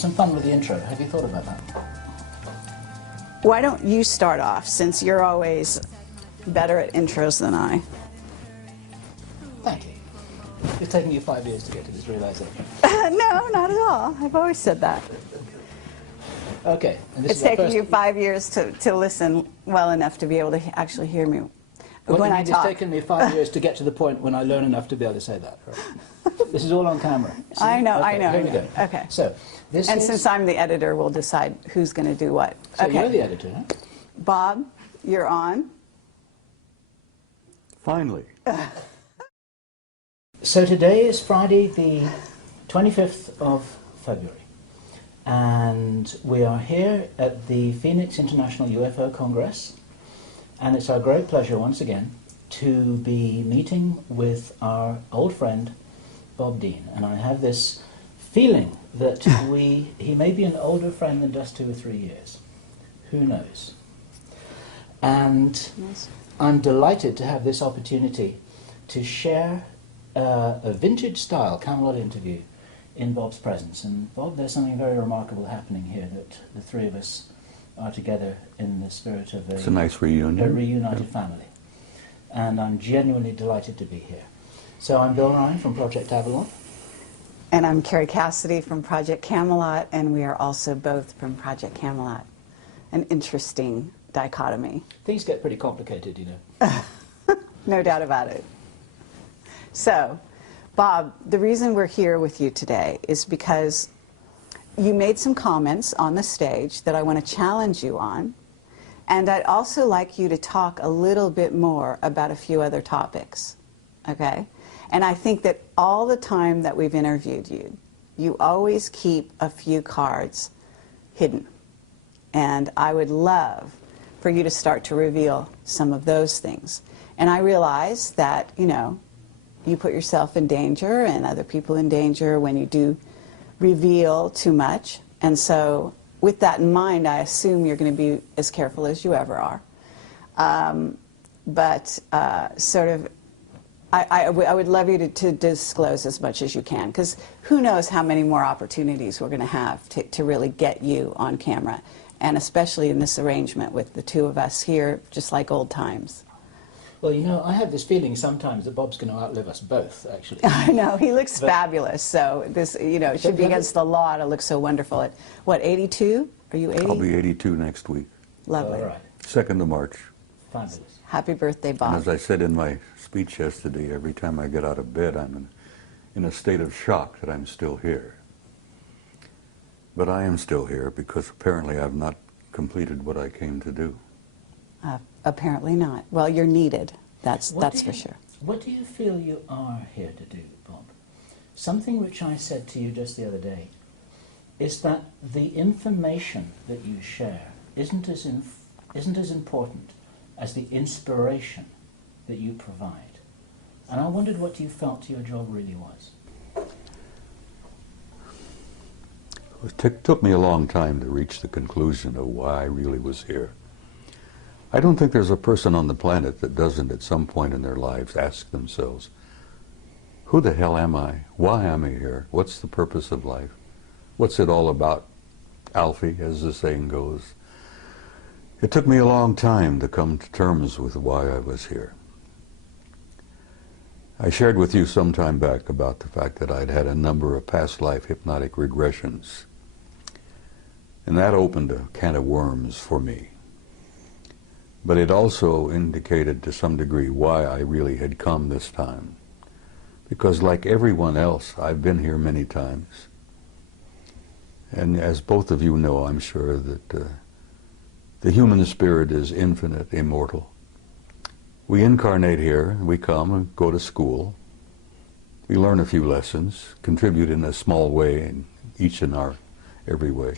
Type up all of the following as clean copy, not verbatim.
some fun with the intro. Have you thought about that? Why don't you start off, since you're always better at intros than I? Thank you. It's taken you 5 years to get to this realization. No, not at all. I've always said that. Okay. And this It's is our taken first... you 5 years to listen well enough to be able to actually hear me when I talk. It's taken me 5 years to get to the point when I learn enough to be able to say that. Right? This is all on camera. See? I know, okay, I know. Here we go. Okay. So, this And is... since I'm the editor, we'll decide who's going to do what. So okay. you're the editor, huh? Bob, you're on. Finally. So today is Friday the 25th of February. And we are here at the Phoenix International UFO Congress, and it's our great pleasure once again to be meeting with our old friend Bob Dean. And I have this feeling that he may be an older friend than just 2 or 3 years. Who knows? And I'm delighted to have this opportunity to share a vintage-style Camelot interview in Bob's presence. And Bob, there's something very remarkable happening here, that the three of us are together in the spirit of It's a nice reunion. A reunited family. And I'm genuinely delighted to be here. So I'm Bill Ryan from Project Avalon. And I'm Carrie Cassidy from Project Camelot, and we are also both from Project Camelot. An interesting dichotomy. Things get pretty complicated, you know. No doubt about it. So, Bob, the reason we're here with you today is because you made some comments on the stage that I want to challenge you on, and I'd also like you to talk a little bit more about a few other topics, okay? And I think that all the time that we've interviewed you, you always keep a few cards hidden. And I would love for you to start to reveal some of those things. And I realize that, you know, you put yourself in danger and other people in danger when you do reveal too much. And so with that in mind, I assume you're going to be as careful as you ever are. I would love you to disclose as much as you can, because who knows how many more opportunities we're going to have to really get you on camera, and especially in this arrangement with the two of us here, just like old times. Well, you know, I have this feeling sometimes that Bob's going to outlive us both, actually. I know, he looks fabulous, so this, you know, it should be against the law to look so wonderful. At, what, 82? Are you 80? I'll be 82 next week. Lovely. All right. 2nd of March. Fabulous. Happy birthday, Bob. And as I said in my speech yesterday, every time I get out of bed, I'm in a state of shock that I'm still here. But I am still here because apparently I've not completed what I came to do. Apparently not. Well, you're needed. That's for sure. What do you feel you are here to do, Bob? Something which I said to you just the other day is that the information that you share isn't as important as the inspiration that you provide. And I wondered what you felt your job really was. It took me a long time to reach the conclusion of why I really was here. I don't think there's a person on the planet that doesn't at some point in their lives ask themselves, who the hell am I? Why am I here? What's the purpose of life? What's it all about? Alfie, as the saying goes. It took me a long time to come to terms with why I was here. I shared with you some time back about the fact that I'd had a number of past life hypnotic regressions. And that opened a can of worms for me. But it also indicated to some degree why I really had come this time. Because like everyone else, I've been here many times. And as both of you know, I'm sure that the human spirit is infinite, immortal. We incarnate here, we come and go to school. We learn a few lessons, contribute in a small way, in each in our every way.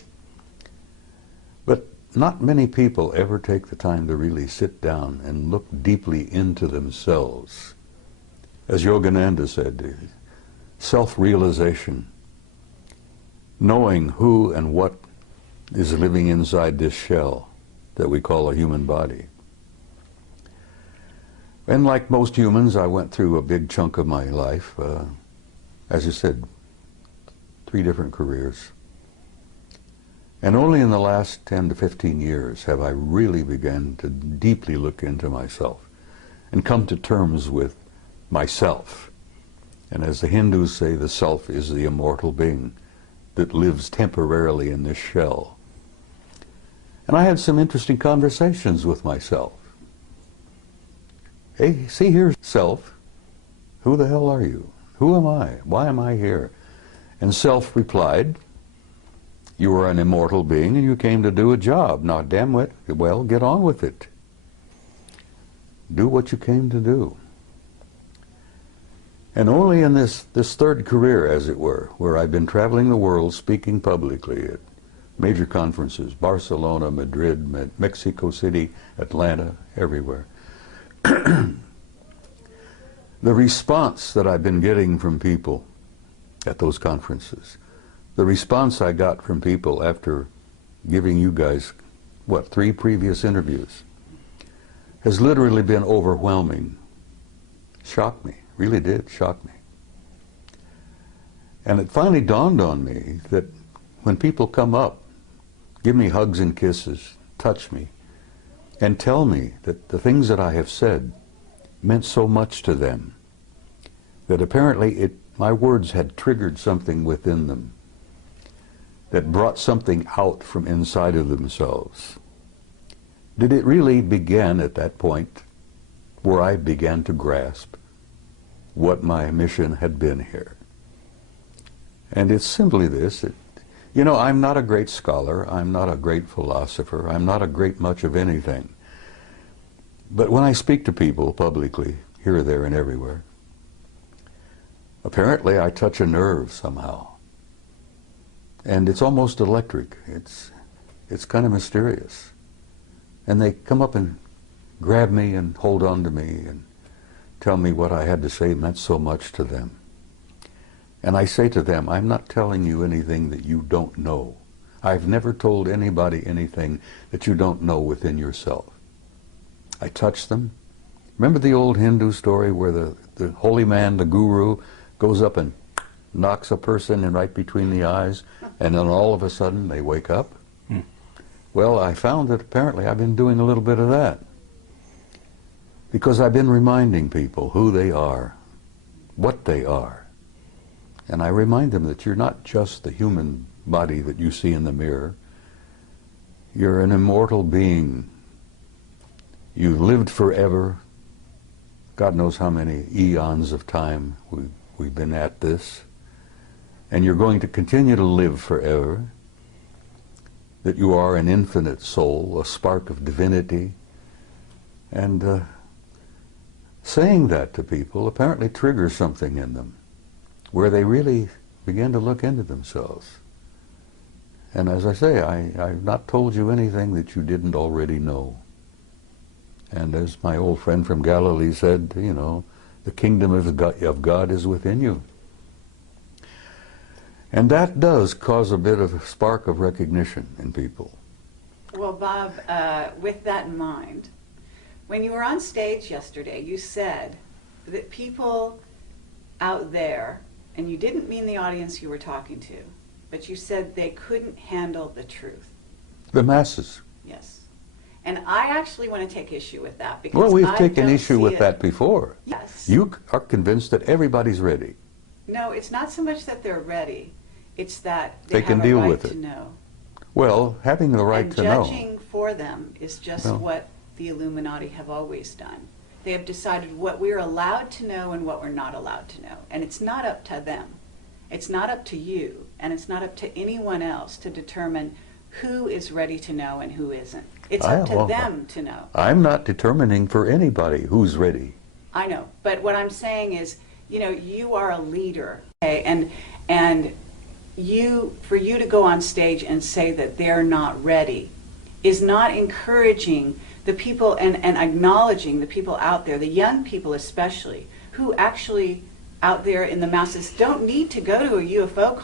But not many people ever take the time to really sit down and look deeply into themselves. As Yogananda said, self-realization, knowing who and what is living inside this shell that we call a human body. And like most humans, I went through a big chunk of my life, as I said, 3 different careers. And only in the last 10 to 15 years have I really begun to deeply look into myself and come to terms with myself. And as the Hindus say, the self is the immortal being that lives temporarily in this shell. And I had some interesting conversations with myself. Hey, see here, self, who the hell are you? Who am I? Why am I here? And self replied, you are an immortal being and you came to do a job. Now, damn it, well, get on with it. Do what you came to do. And only in this third career, as it were, where I've been traveling the world speaking publicly at major conferences, Barcelona, Madrid, Mexico City, Atlanta, everywhere. The response that I've been getting from people at those conferences, the response I got from people after giving you guys, what, 3 previous interviews, has literally been overwhelming. Shocked me, really did shock me. And it finally dawned on me that when people come up, give me hugs and kisses, touch me, and tell me that the things that I have said meant so much to them, that apparently my words had triggered something within them, that brought something out from inside of themselves. Did it really begin at that point where I began to grasp what my mission had been here? And it's simply this. You know, I'm not a great scholar, I'm not a great philosopher, I'm not a great much of anything. But when I speak to people publicly, here, there, and everywhere, apparently I touch a nerve somehow. And it's almost electric. It's kind of mysterious. And they come up and grab me and hold on to me and tell me what I had to say meant so much to them. And I say to them, I'm not telling you anything that you don't know. I've never told anybody anything that you don't know within yourself. I touch them. Remember the old Hindu story where the holy man, the guru, goes up and knocks a person in right between the eyes, and then all of a sudden they wake up? Well, I found that apparently I've been doing a little bit of that, because I've been reminding people who they are, what they are. And I remind them that you're not just the human body that you see in the mirror. You're an immortal being. You've lived forever. God knows how many eons of time we've been at this. And you're going to continue to live forever. That you are an infinite soul, a spark of divinity. And saying that to people apparently triggers something in them, where they really begin to look into themselves. And as I say, I've not told you anything that you didn't already know. And as my old friend from Galilee said, you know, the kingdom of God is within you. And that does cause a bit of a spark of recognition in people. Well, Bob, with that in mind, when you were on stage yesterday, you said that people out there, and you didn't mean the audience you were talking to, but you said they couldn't handle the truth. The masses. Yes. And I actually want to take issue with that, because well, we've I taken don't issue see with it. that before. Yes. You are convinced that everybody's ready. No, it's not so much that they're ready. It's that They they can have a deal right with to it. know. Well, having the right And to know. judging for them is just Well. what the Illuminati have always done. They have decided what we're allowed to know and what we're not allowed to know. And it's not up to them. It's not up to you, and it's not up to anyone else to determine who is ready to know and who isn't. It's up to them to know. I'm not determining for anybody who's ready. I know, but what I'm saying is, you know, you are a leader, okay? And for you to go on stage and say that they're not ready is not encouraging the people and acknowledging the people out there, the young people especially, who actually out there in the masses don't need to go to a UFO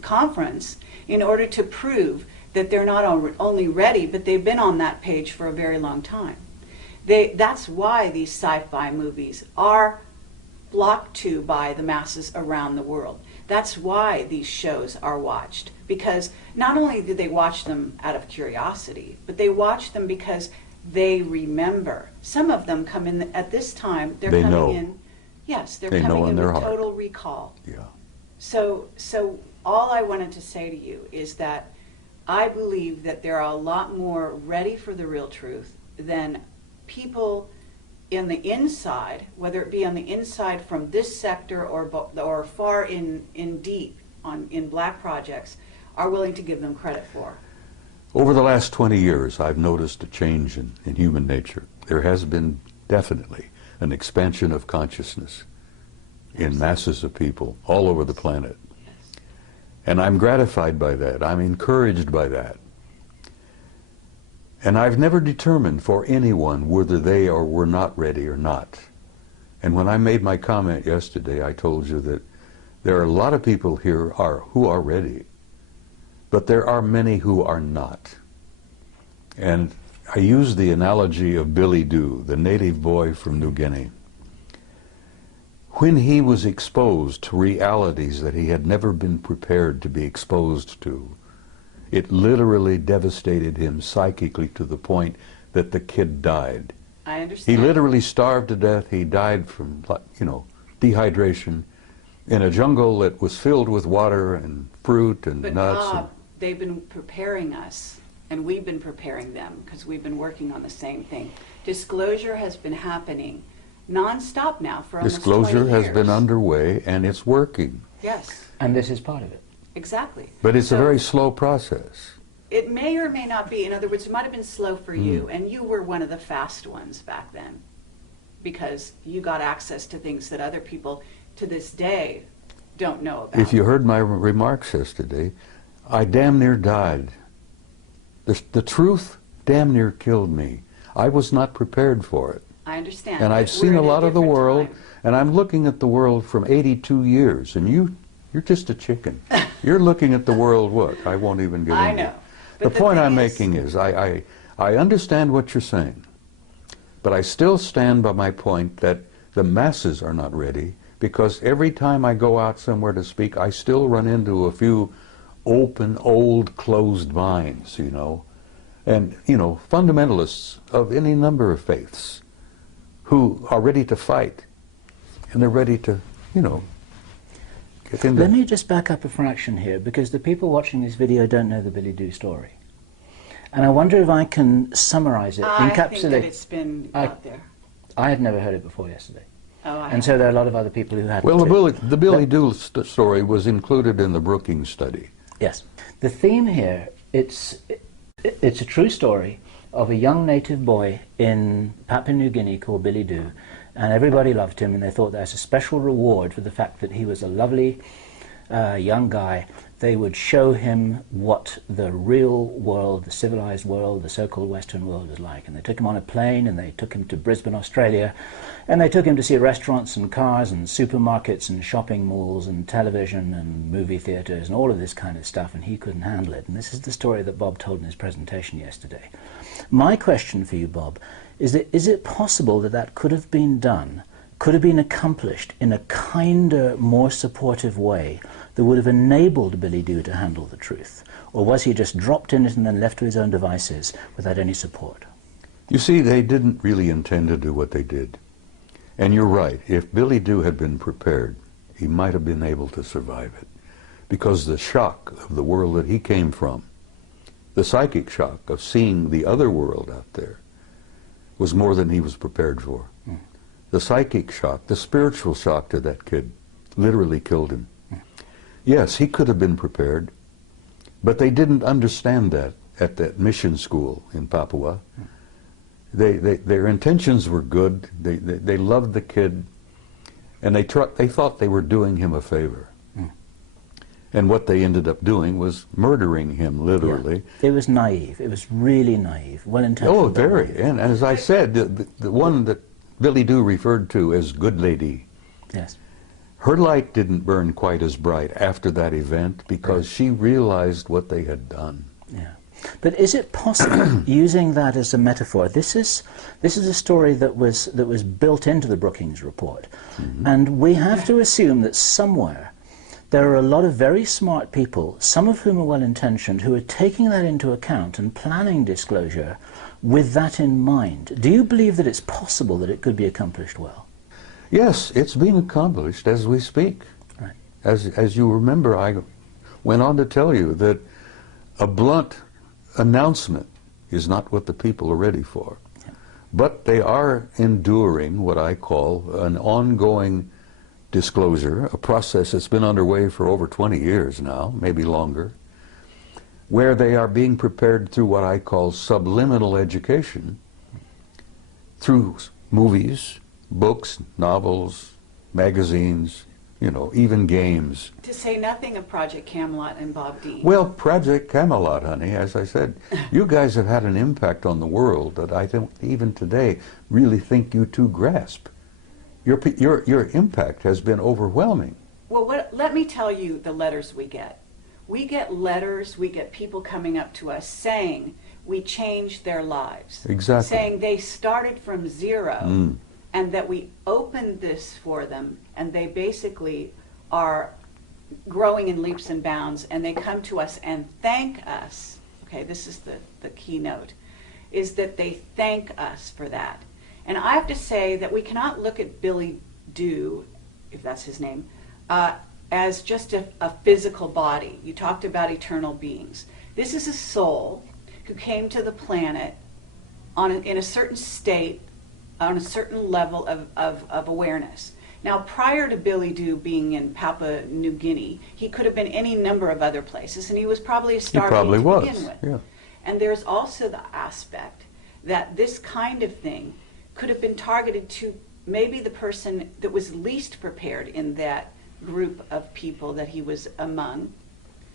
conference in order to prove that they're not only ready, but they've been on that page for a very long time. That's why these sci-fi movies are flocked to by the masses around the world. That's why these shows are watched, because not only do they watch them out of curiosity, but they watch them because they remember. Some of them come in at this time, they're They coming know. in, yes, they're They know coming in in their with heart. total recall. Yeah. So all I wanted to say to you is that I believe that there are a lot more ready for the real truth than people in the inside, whether it be on the inside from this sector or far in deep in black projects, are willing to give them credit for. Over the last 20 years, I've noticed a change in human nature. There has been definitely an expansion of consciousness in masses of people all over the planet. And I'm gratified by that. I'm encouraged by that. And I've never determined for anyone whether they or were not ready or not. And when I made my comment yesterday, I told you that there are a lot of people here who are ready, but there are many who are not. And I use the analogy of Billy Dew, the native boy from New Guinea. When he was exposed to realities that he had never been prepared to be exposed to, it literally devastated him psychically to the point that the kid died. I understand. He literally starved to death. He died from, dehydration in a jungle that was filled with water and fruit and But nuts. Bob, they've been preparing us, and we've been preparing them because we've been working on the same thing. Disclosure has been happening non-stop now for almost 20 Disclosure years. has been underway, and it's working. Yes, And this is part of it. exactly. But it's So a very slow process. it may or may not be. In other words, it might have been slow for you, and you were one of the fast ones back then because you got access to things that other people to this day don't know about. If you heard my remarks yesterday, I damn near died. The truth damn near killed me. I was not prepared for it. I understand. And but I've seen we're a in lot of the different world, time. and I'm looking at the world from 82 years, and you're just a chicken. You're looking at the world, what? I won't even get I into know. it. But The point thing I'm is- making is I understand what you're saying, but I still stand by my point that the masses are not ready, because every time I go out somewhere to speak, I still run into a few open, old, closed minds, and, fundamentalists of any number of faiths who are ready to fight, and they're ready to, get into... Let me just back up a fraction here, because the people watching this video don't know the Billy Dew story. And I wonder if I can summarize it, I think that encapsulate. it's been out there. I had never heard it before yesterday. Oh, I And so there are a lot of other people who hadn't. Well, too. the Billy Dew story was included in the Brookings study. Yes. The theme here, it's a true story of a young native boy in Papua New Guinea called Billy Dew, and everybody loved him, and they thought that as a special reward for the fact that he was a lovely young guy, they would show him what the real world, the civilized world, the so-called Western world was like. And they took him on a plane, and they took him to Brisbane, Australia, and they took him to see restaurants and cars and supermarkets and shopping malls and television and movie theaters and all of this kind of stuff, and he couldn't handle it. And this is the story that Bob told in his presentation yesterday. My question for you, Bob, is it possible that that could have been done, could have been accomplished in a kinder, more supportive way that would have enabled Billy Dew to handle the truth? Or was he just dropped in it and then left to his own devices without any support? You see, they didn't really intend to do what they did. And you're right, if Billy Dew had been prepared, he might have been able to survive it. Because the shock of the world that he came from, the psychic shock of seeing the other world out there, was more than he was prepared for. The psychic shock, the spiritual shock to that kid, literally killed him. Yes, he could have been prepared, but they didn't understand that at that mission school in Papua. Their intentions were good. They loved the kid, and they thought they were doing him a favor. And what they ended up doing was murdering him, literally. Yeah. It was naive. It was really naive, well-intentioned. Oh, but very. naive. And as I said, the one that Billy Dew referred to as Good Lady, Yes. her light didn't burn quite as bright after that event because she realized what they had done. Yeah. But is it possible, using that as a metaphor, this is a story that was built into the Brookings report, and we have to assume that somewhere there are a lot of very smart people, some of whom are well-intentioned, who are taking that into account and planning disclosure with that in mind. Do you believe that it's possible that it could be accomplished well? Yes, it's being accomplished as we speak. Right. As you remember, I went on to tell you that a blunt announcement is not what the people are ready for. Yeah. But they are enduring what I call an ongoing disclosure, a process that's been underway for over 20 years now, maybe longer, where they are being prepared through what I call subliminal education, through movies, books, novels, magazines, you know, even games. To say nothing of Project Camelot and Bob Dean. Well, Project Camelot, honey, as I said, you guys have had an impact on the world that I don't even today really think you two grasp. Your impact has been overwhelming. Well, let me tell you the letters we get. We get letters, we get people coming up to us saying we changed their lives. Exactly. Saying they started from zero and that we opened this for them and they basically are growing in leaps and bounds and they come to us and thank us. Okay, this is the keynote, is that they thank us for that. And I have to say that we cannot look at Billy Dew, if that's his name, as just a physical body. You talked about eternal beings. This is a soul who came to the planet in a certain state, on a certain level of awareness. Now, prior to Billy Dew being in Papua New Guinea, he could have been any number of other places, and he was probably a star to begin with. Yeah. And there's also the aspect that this kind of thing could have been targeted to maybe the person that was least prepared in that group of people that he was among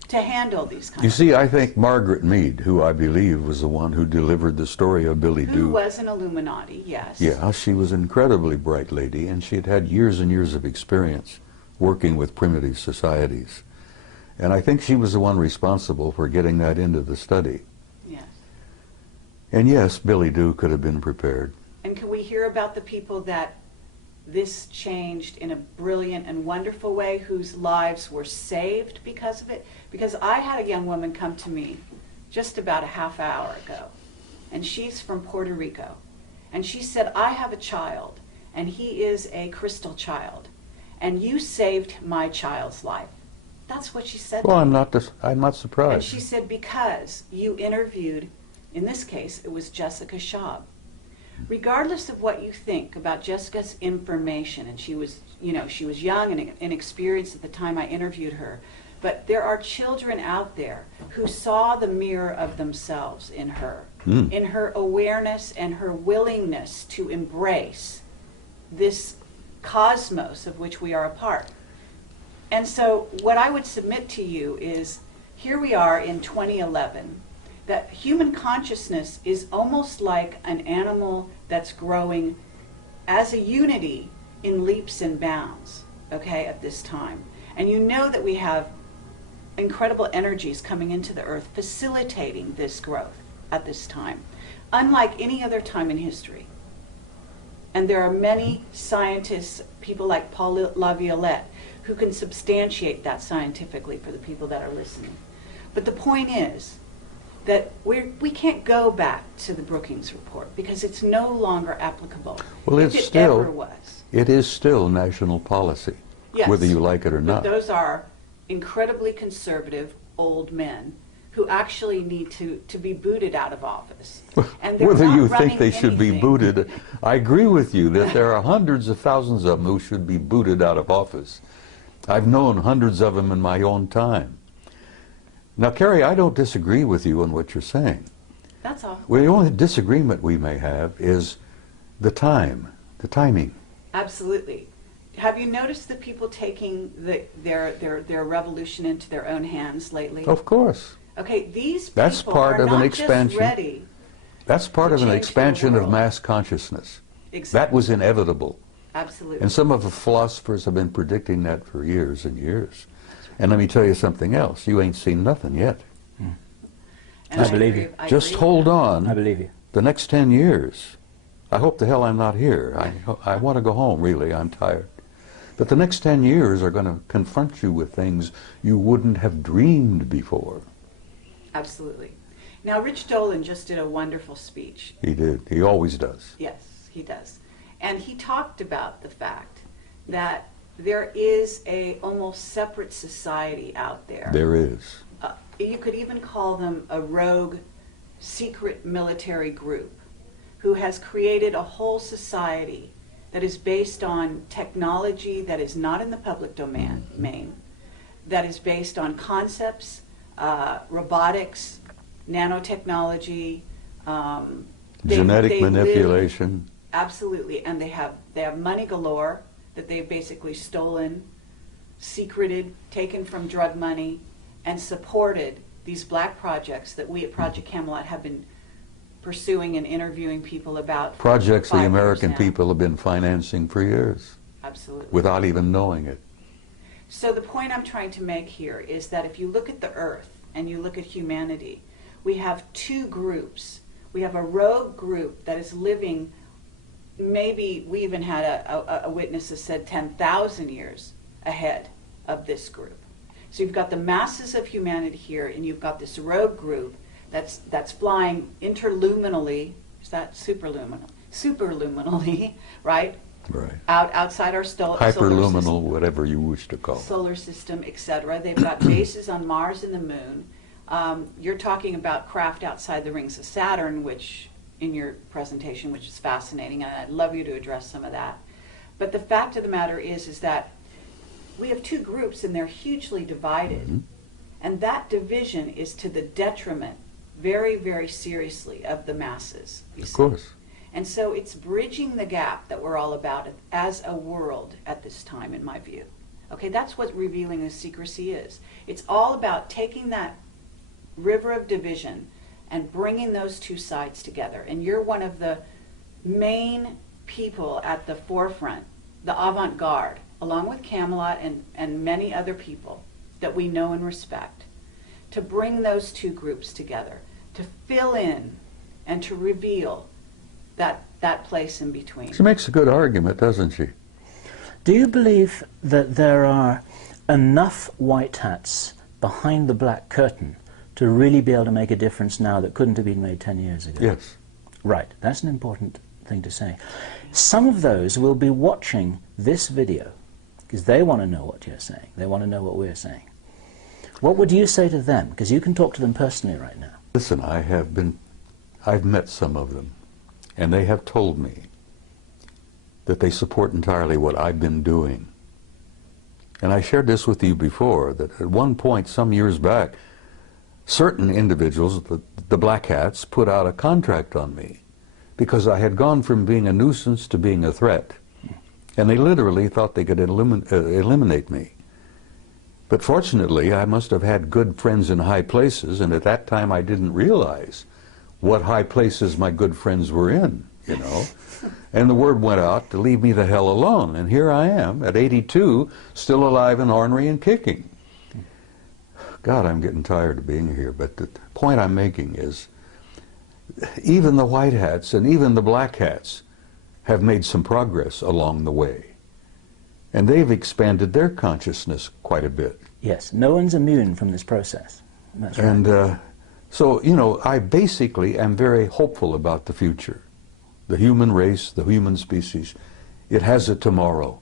to handle these kinds of things. You see, I think Margaret Mead, who I believe was the one who delivered the story of Billy Dew. Who was an Illuminati, yes. Yeah, she was an incredibly bright lady, and she had had years and years of experience working with primitive societies. And I think she was the one responsible for getting that into the study. Yes. And yes, Billy Dew could have been prepared. And can we hear about the people that this changed in a brilliant and wonderful way, whose lives were saved because of it? Because I had a young woman come to me just about a half hour ago, and she's from Puerto Rico. And she said, I have a child, and he is a crystal child, and you saved my child's life. That's what she said. Well, I'm not surprised. And she said, because you interviewed, in this case, it was Jessica Schaub. Regardless of what you think about Jessica's information, and she was young and inexperienced at the time I interviewed her, but there are children out there who saw the mirror of themselves in her, in her awareness and her willingness to embrace this cosmos of which we are a part. And so what I would submit to you is, here we are in 2011, that human consciousness is almost like an animal that's growing as a unity in leaps and bounds, okay, at this time. And you know that we have incredible energies coming into the earth facilitating this growth at this time, unlike any other time in history. And there are many scientists, people like Paul Laviolette, who can substantiate that scientifically for the people that are listening. But the point is that we can't go back to the Brookings report because it's no longer applicable. Well, if it ever was. It is still national policy, Yes, whether you like it or not. But those are incredibly conservative old men who actually need to be booted out of office. And they're Whether not you think running they should be anything. booted, I agree with you that there are hundreds of thousands of them who should be booted out of office. I've known hundreds of them in my own time. Now, Carrie, I don't disagree with you on what you're saying. That's all. Well, the only disagreement we may have is the timing. Absolutely. Have you noticed the people taking their revolution into their own hands lately? Of course. Okay, these people That's part are of an not expansion. just ready. That's part to of an change the expansion of world. mass consciousness. Exactly. That was inevitable. Absolutely. And some of the philosophers have been predicting that for years and years. And let me tell you something else. You ain't seen nothing yet. And I believe you. Just agree hold with on. I believe you. The next 10 years. I hope the hell I'm not here. I want to go home, really. I'm tired. But the next 10 years are going to confront you with things you wouldn't have dreamed before. Absolutely. Now, Rich Dolan just did a wonderful speech. He did. He always does. Yes, he does. And he talked about the fact that there is a almost separate society out there. There is. You could even call them a rogue, secret military group who has created a whole society that is based on technology that is not in the public domain, that is based on concepts, robotics, nanotechnology, genetic manipulation. Absolutely, and they have money galore that they've basically stolen, secreted, taken from drug money, and supported these black projects that we at Project Camelot have been pursuing and interviewing people about. Projects the 5 years American now. people have been financing for years. Absolutely. Without even knowing it. So the point I'm trying to make here is that if you look at the earth and you look at humanity, we have two groups. We have a rogue group that is living, maybe we even had a witness that said 10,000 years ahead of this group. So you've got the masses of humanity here, and you've got this rogue group that's flying interluminally. Is that superluminally, right? Right. Outside our solar Hyperluminal, system, whatever you wish to call it. solar system, etc. They've got bases on Mars and the Moon. You're talking about craft outside the rings of Saturn, which in your presentation, which is fascinating, and I'd love you to address some of that. But the fact of the matter is that we have two groups, and they're hugely divided. Mm-hmm. And that division is to the detriment, very, very seriously, of the masses. Of course. And so it's bridging the gap that we're all about as a world at this time, in my view. Okay, that's what revealing the secrecy is. It's all about taking that river of division and bringing those two sides together. And you're one of the main people at the forefront, the avant-garde, along with Camelot and many other people that we know and respect, to bring those two groups together, to fill in and to reveal that place in between. She makes a good argument, doesn't she? Do you believe that there are enough white hats behind the black curtain to really be able to make a difference now that couldn't have been made 10 years ago? Yes. Right, that's an important thing to say. Some of those will be watching this video because they want to know what you're saying. They want to know what we're saying. What would you say to them? Because you can talk to them personally right now. Listen, I've met some of them, and they have told me that they support entirely what I've been doing. And I shared this with you before, that at one point, some years back, certain individuals, the black hats, put out a contract on me because I had gone from being a nuisance to being a threat. And they literally thought they could eliminate me. But fortunately, I must have had good friends in high places, and at that time I didn't realize what high places my good friends were in, you know. And the word went out to leave me the hell alone. And here I am, at 82, still alive and ornery and kicking. God, I'm getting tired of being here. But the point I'm making is, even the white hats and even the black hats have made some progress along the way. And they've expanded their consciousness quite a bit. Yes, no one's immune from this process. That's right. And so, you know, I basically am very hopeful about the future. The human race, the human species, it has a tomorrow.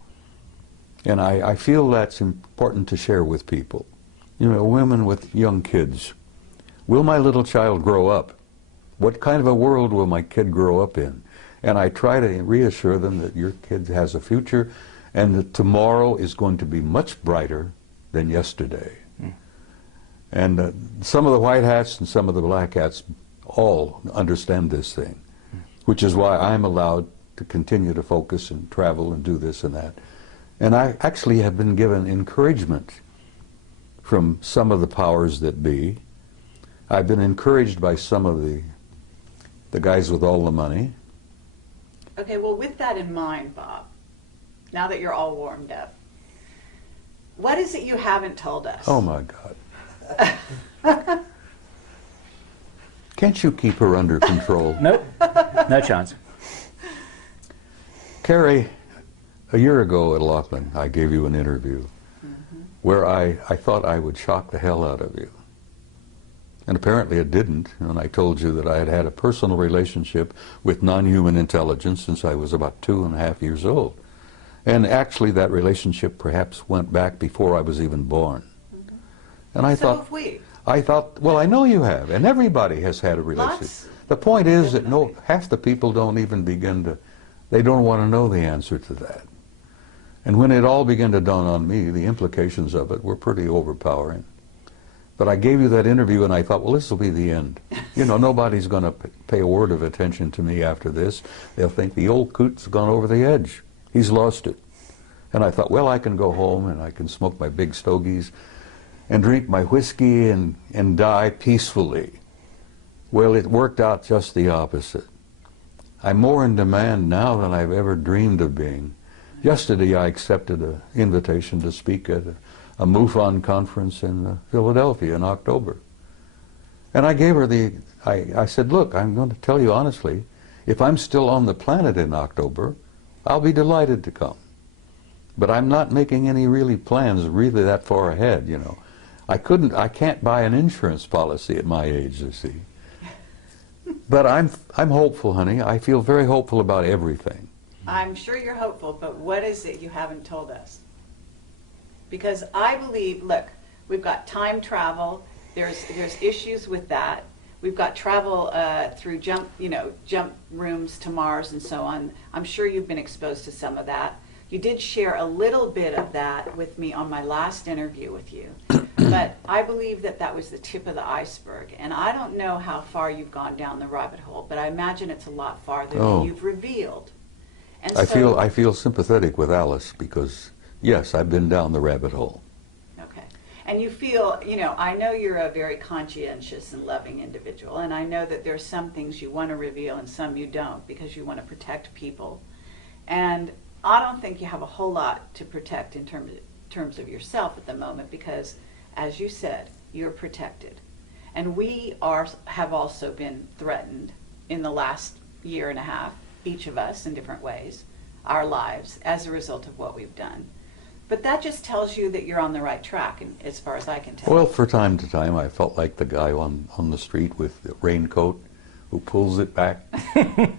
And I feel that's important to share with people. You know, women with young kids. Will my little child grow up? What kind of a world will my kid grow up in? And I try to reassure them that your kid has a future and that tomorrow is going to be much brighter than yesterday. And some of the white hats and some of the black hats all understand this thing, which is why I'm allowed to continue to focus and travel and do this and that. And I actually have been given encouragement from some of the powers that be. I've been encouraged by some of the guys with all the money. Okay, well, with that in mind, Bob, now that you're all warmed up, what is it you haven't told us? Oh, my God. Can't you keep her under control? Nope, no chance. Carrie, A year ago at Laughlin, I gave you an interview where I thought I would shock the hell out of you. And apparently it didn't. And I told you that I had had a personal relationship with non-human intelligence since I was about 2.5 years old. And actually that relationship perhaps went back before I was even born. And I thought, well, I know you have, and everybody has had a relationship. The point is that half the people don't even begin to, they don't want to know the answer to that. And when it all began to dawn on me, the implications of it were pretty overpowering. But I gave you that interview and I thought, well, this will be the end. You know, nobody's going to pay a word of attention to me after this. They'll think the old coot's gone over the edge. He's lost it. And I thought, well, I can go home and I can smoke my big stogies and drink my whiskey and die peacefully. Well, it worked out just the opposite. I'm more in demand now than I've ever dreamed of being. Yesterday I accepted an invitation to speak at a MUFON conference in Philadelphia in October. And I gave her I said, look, I'm going to tell you honestly, if I'm still on the planet in October, I'll be delighted to come. But I'm not making any really plans really that far ahead, you know. I can't buy an insurance policy at my age, you see. But I'm hopeful, honey. I feel very hopeful about everything. I'm sure you're hopeful, but what is it you haven't told us? Because I believe, look, we've got time travel. There's issues with that. We've got travel through jump rooms to Mars and so on. I'm sure you've been exposed to some of that. You did share a little bit of that with me on my last interview with you. But I believe that that was the tip of the iceberg. And I don't know how far you've gone down the rabbit hole, but I imagine it's a lot farther than you've revealed. And I feel sympathetic with Alice because, yes, I've been down the rabbit hole. Okay. And you feel, you know, I know you're a very conscientious and loving individual, and I know that there's some things you want to reveal and some you don't because you want to protect people. And I don't think you have a whole lot to protect in terms of yourself at the moment because, as you said, you're protected. And we have also been threatened in the last year and a half, each of us in different ways, our lives, as a result of what we've done. But that just tells you that you're on the right track, and as far as I can tell. Well, for time to time, I felt like the guy on the street with the raincoat who pulls it back,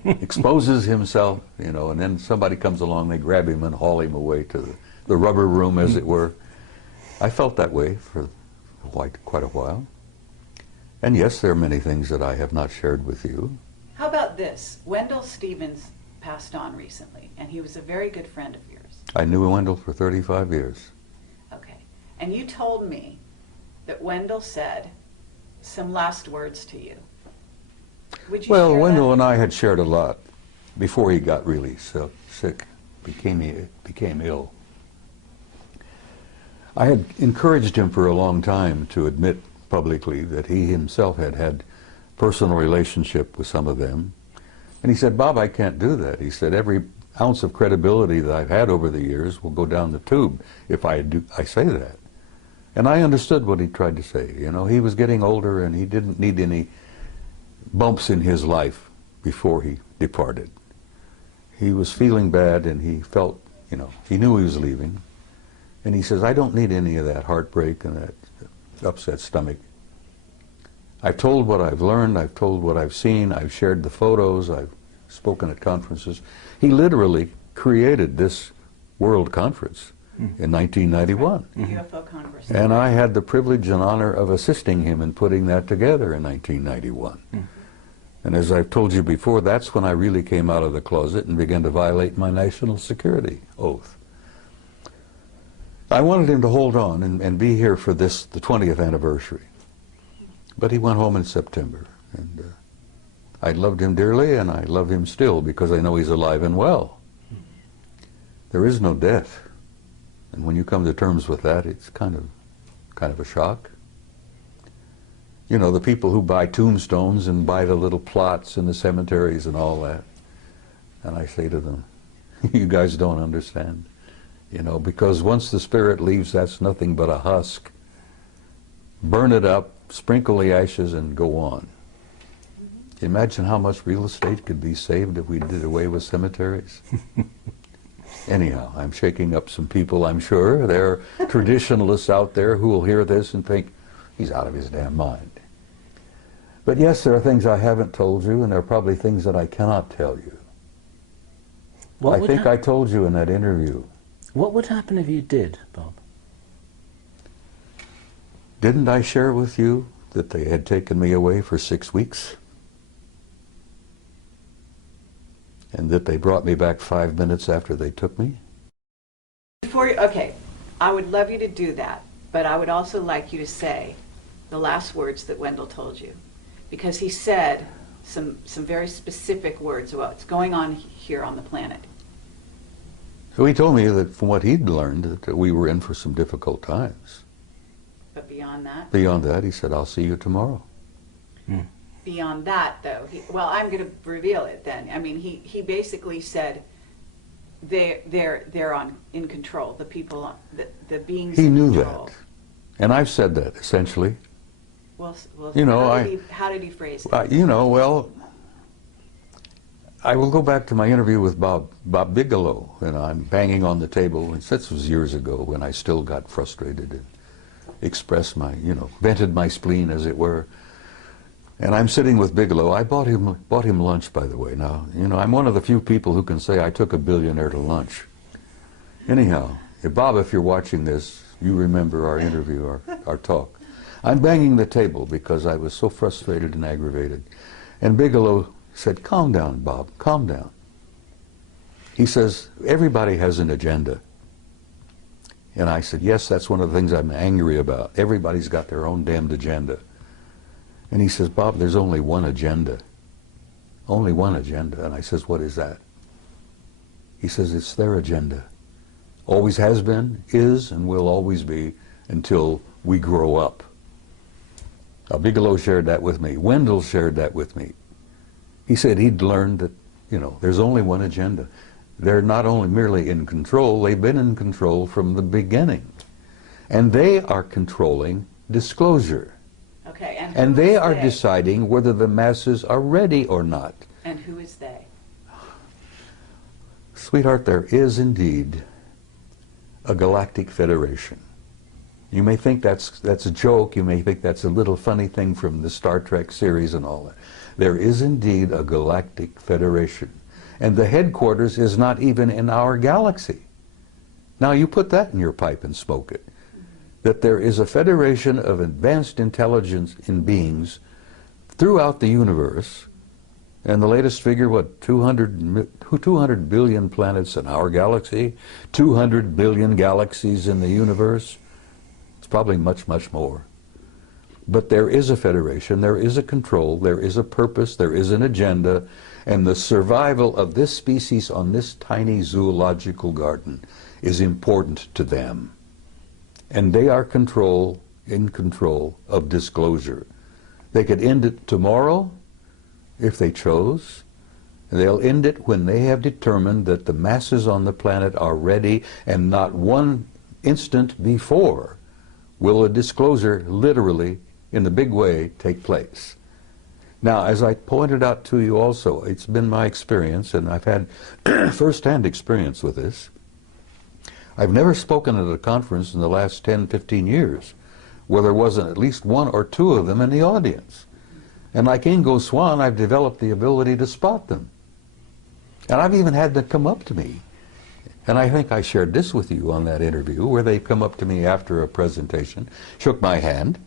exposes himself, you know, and then somebody comes along, they grab him and haul him away to the rubber room, as it were. I felt that way for quite a while. And yes, there are many things that I have not shared with you. How about this? Wendell Stevens passed on recently, and he was a very good friend of yours. I knew Wendell for 35 years. Okay. And you told me that Wendell said some last words to you. Would you Well, share Wendell that? and I had shared a lot before he got really sick, became ill. I had encouraged him for a long time to admit publicly that he himself had had personal relationship with some of them. And he said, Bob, I can't do that. He said, every ounce of credibility that I've had over the years will go down the tube if I say that. And I understood what he tried to say. You know, he was getting older and he didn't need any bumps in his life before he departed. He was feeling bad and he felt, you know, he knew he was leaving. And he says, I don't need any of that heartbreak and that upset stomach. I've told what I've learned, I've told what I've seen, I've shared the photos, I've spoken at conferences. He literally created this world conference in 1991. The UFO Congress. And I had the privilege and honor of assisting him in putting that together in 1991. And as I've told you before, that's when I really came out of the closet and began to violate my national security oath. I wanted him to hold on and be here for this, the 20th anniversary. But he went home in September. And I loved him dearly, and I love him still because I know he's alive and well. There is no death. And when you come to terms with that, it's kind of a shock. You know, the people who buy tombstones and buy the little plots in the cemeteries and all that. And I say to them, you guys don't understand. You know, because once the spirit leaves, that's nothing but a husk. Burn it up, sprinkle the ashes, and go on. Imagine how much real estate could be saved if we did away with cemeteries. Anyhow, I'm shaking up some people, I'm sure. There are traditionalists out there who will hear this and think, he's out of his damn mind. But yes, there are things I haven't told you, and there are probably things that I cannot tell you. I think I told you in that interview. What would happen if you did, Bob? Didn't I share with you that they had taken me away for 6 weeks? And that they brought me back 5 minutes after they took me? Okay, I would love you to do that, but I would also like you to say the last words that Wendell told you, because he said some very specific words about what's going on here on the planet. So he told me that from what he'd learned, that we were in for some difficult times. But beyond that? Beyond that, he said, I'll see you tomorrow. Beyond that, though, well, I'm going to reveal it then. I mean, he basically said they're in control. The people, the beings. He knew control. that, and I've said that essentially. Well, you know, how did he phrase it? You know, well, I will go back to my interview with Bob Bigelow, and I'm banging on the table. And this was years ago when I still got frustrated and expressed my, vented my spleen, as it were. And I'm sitting with Bigelow. I bought him lunch, by the way. Now, I'm one of the few people who can say I took a billionaire to lunch. Anyhow, Bob, if you're watching this, you remember our interview, our talk. I'm banging the table because I was so frustrated and aggravated. And Bigelow said, calm down, Bob, calm down. He says, everybody has an agenda. And I said, yes, that's one of the things I'm angry about. Everybody's got their own damned agenda. And he says, Bob, there's only one agenda. Only one agenda. And I says, what is that? He says, it's their agenda. Always has been, is, and will always be until we grow up. Now, Bigelow shared that with me. Wendell shared that with me. He said he'd learned that, there's only one agenda. They're not only merely in control, they've been in control from the beginning. And they are controlling disclosure. Okay, and they are deciding whether the masses are ready or not. And who is they? Sweetheart, there is indeed a galactic federation. You may think that's a joke, you may think that's a little funny thing from the Star Trek series and all that. There is indeed a galactic federation. And the headquarters is not even in our galaxy. Now you put that in your pipe and smoke it. That there is a federation of advanced intelligence in beings throughout the universe, and the latest figure, what, 200 billion planets in our galaxy, 200 billion galaxies in the universe. It's probably much, much more. But there is a federation, there is a control, there is a purpose, there is an agenda, and the survival of this species on this tiny zoological garden is important to them. And they are in control of disclosure. They could end it tomorrow if they chose. They'll end it when they have determined that the masses on the planet are ready, and not one instant before will a disclosure literally, in the big way, take place. Now, as I pointed out to you also, it's been my experience, and I've had first-hand experience with this. I've never spoken at a conference in the last 10, 15 years where there wasn't at least one or two of them in the audience. And like Ingo Swann, I've developed the ability to spot them. And I've even had them come up to me. And I think I shared this with you on that interview, where they come up to me after a presentation, shook my hand,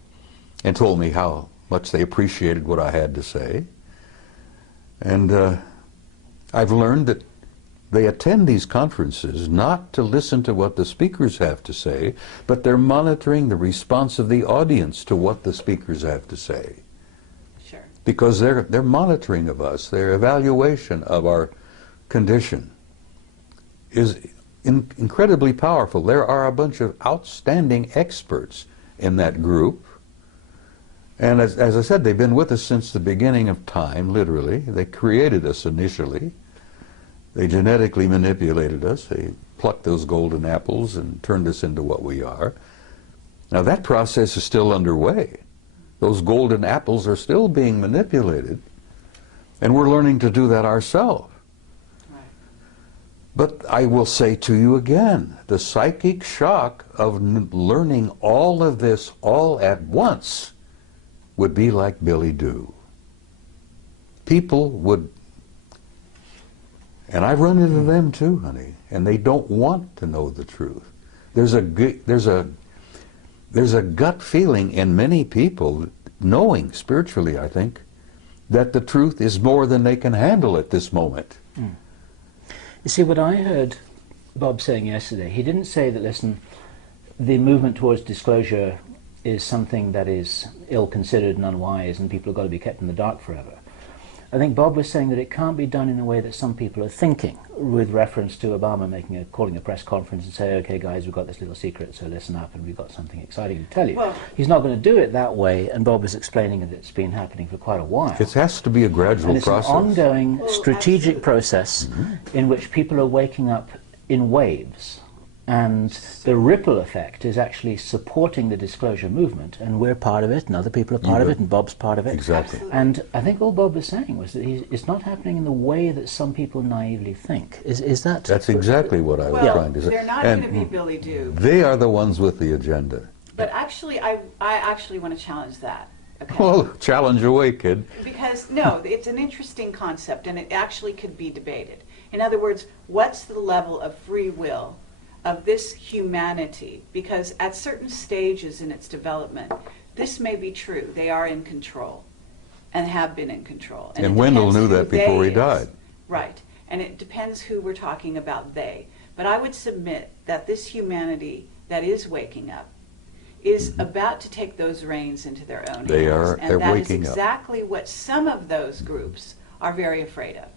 and told me how much they appreciated what I had to say. And I've learned that they attend these conferences not to listen to what the speakers have to say, but they're monitoring the response of the audience to what the speakers have to say. Sure. Because they're monitoring of us, their evaluation of our condition is incredibly powerful. There are a bunch of outstanding experts in that group. And as I said, they've been with us since the beginning of time, literally. They created us initially. They genetically manipulated us. They plucked those golden apples and turned us into what we are. Now that process is still underway. Those golden apples are still being manipulated, and we're learning to do that ourselves. Right. But I will say to you again, the psychic shock of learning all of this all at once would be like Billy Do. People would, and I've run into them too, honey, and they don't want to know the truth. There's a gut feeling in many people, knowing spiritually, I think, that the truth is more than they can handle at this moment. Mm. You see, what I heard Bob saying yesterday, he didn't say that, listen, the movement towards disclosure is something that is ill-considered and unwise and people have got to be kept in the dark forever. I think Bob was saying that it can't be done in the way that some people are thinking, with reference to Obama calling a press conference and say, okay guys, we've got this little secret, so listen up and we've got something exciting to tell you. Well, he's not going to do it that way, and Bob was explaining that it's been happening for quite a while. It has to be a gradual and it's process. An ongoing strategic process in which people are waking up in waves. And the ripple effect is actually supporting the disclosure movement, and we're part of it, and other people are part of it, and Bob's part of it. Exactly. And I think all Bob was saying was that it's not happening in the way that some people naively think. Is that? That's exactly what I was trying to say. They're not going to be Billy Do. They are the ones with the agenda. But actually, I actually want to challenge that. Okay? Well, challenge away, kid. Because, no, it's an interesting concept, and it actually could be debated. In other words, what's the level of free will of this humanity? Because at certain stages in its development, this may be true. They are in control and have been in control. And Wendell knew that before he died. Right. And it depends who we're talking about, they. But I would submit that this humanity that is waking up is about to take those reins into their own hands. They are and that waking is up. exactly what some of those groups are very afraid of.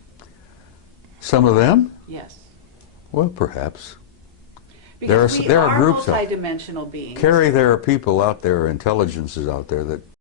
Some of them? Yes. Well, perhaps. Because there are groups multidimensional beings. Carrie, there are people out there, intelligences out there that